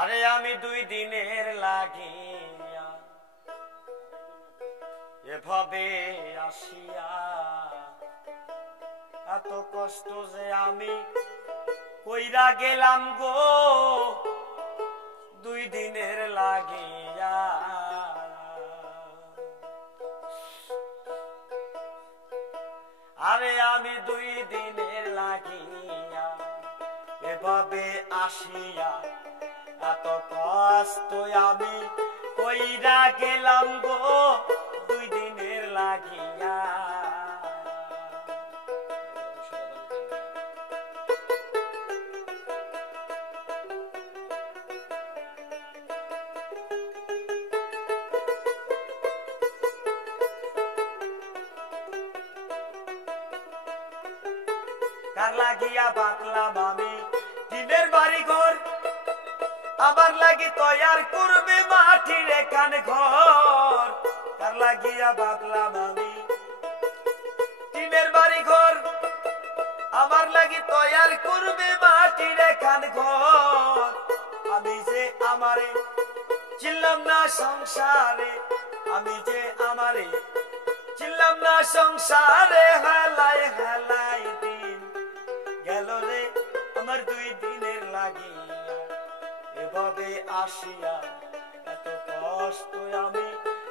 আরে আমি 2 দিনের লাগিয়া এভাবে আসিয়া এত কষ্ট যে আমি কইরা গেলাম গো 2 দিনের লাগিয়া। আরে আমি 2 দিনের লাগিয়া এভাবে আসিয়া এত কষ্ট আমি কইরা গেলাম গো 2 দিনের লাগিয়া। কার লাগিয়া বাঁধলাম আমি টিনের বাড়ি ঘর, আমার লাগি তৈয়ার করবে মাটির এখান ঘর। কার লাগিয়া বাঁধলাম আমি টিনের বাড়ি ঘর, আমার লাগি তৈয়ার করবে মাটির এখান ঘর। আমি যে আমারে চিনলাম না সংসারে, আমি যে আমারে চিনলাম না সংসারে, হেলাই হেলাই দিন গেল রে আমার 2 দিনের লাগিয়া এভাবে আসিয়া এত কষ্ট আমি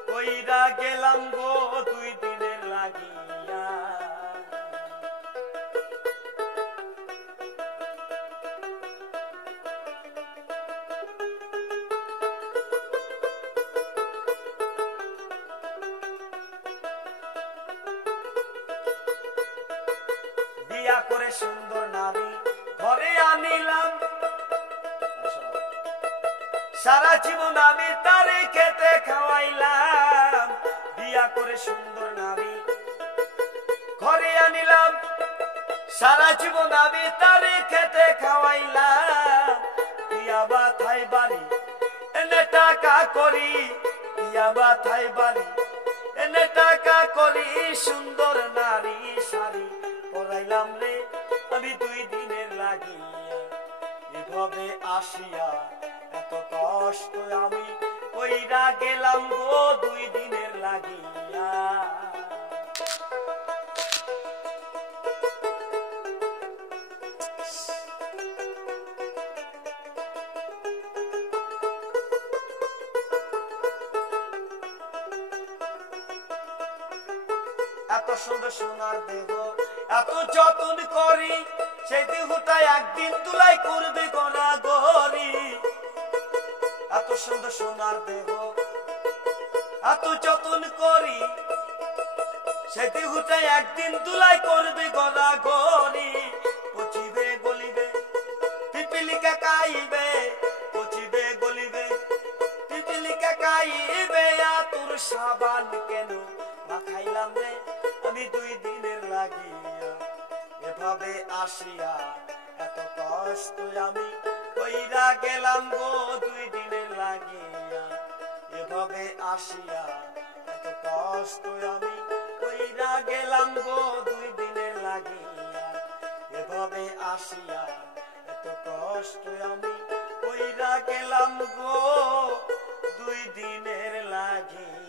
কইরা গেলাম গো 2 দিনের লাগিয়া। বিয়া করে সুন্দর নারী ঘরে আনিলাম, সারা জীবন আমি তারে খেতে খাওয়াইলাম। বিয়া করে সুন্দর নারী ঘরে আনিলাম, সারা জীবন আমি তারে খেতে খাওয়াইলাম। বিয়া বাথাই বাড়ি এনে টাকা করি, বিয়া বাথাই বাড়ি এনে টাকা করি, সুন্দর নারী শাড়ি পরাইলাম রে আমি 2 দিনের লাগিয়া এভাবে আসিয়া এত কষ্ট আমি কইরা গেলাম গো 2 দিনের লাগিয়া। এত সুন্দর সোনার দেহ এত যত্ন করি, সেই দেহটা একদিন তুলাই করবে গনা গরি। এত সুন্দর সোনার দেহ এত যত্ন করি, সেই দেহটা একদিন তুলাই করবে গনা গরি। পচিবে গলিবে পিপিলিকা কাইবে, পচিবে গলিবে পিপিলিকা কাইবে, তোর সাবান কেন মাখাইলাম রে আমি 2 দিনের লাগিয়া এভাবে আসিয়া এত কষ্ট আমি কইরা গেলাম গো 2 দিনের লাগিয়া এভাবে আসিয়া এত কষ্ট আমি কইরা গেলাম গো 2 দিনের লাগিয়া এভাবে আসিয়া এত কষ্ট আমি কইরা গেলাম গো 2 দিনের লাগিয়া।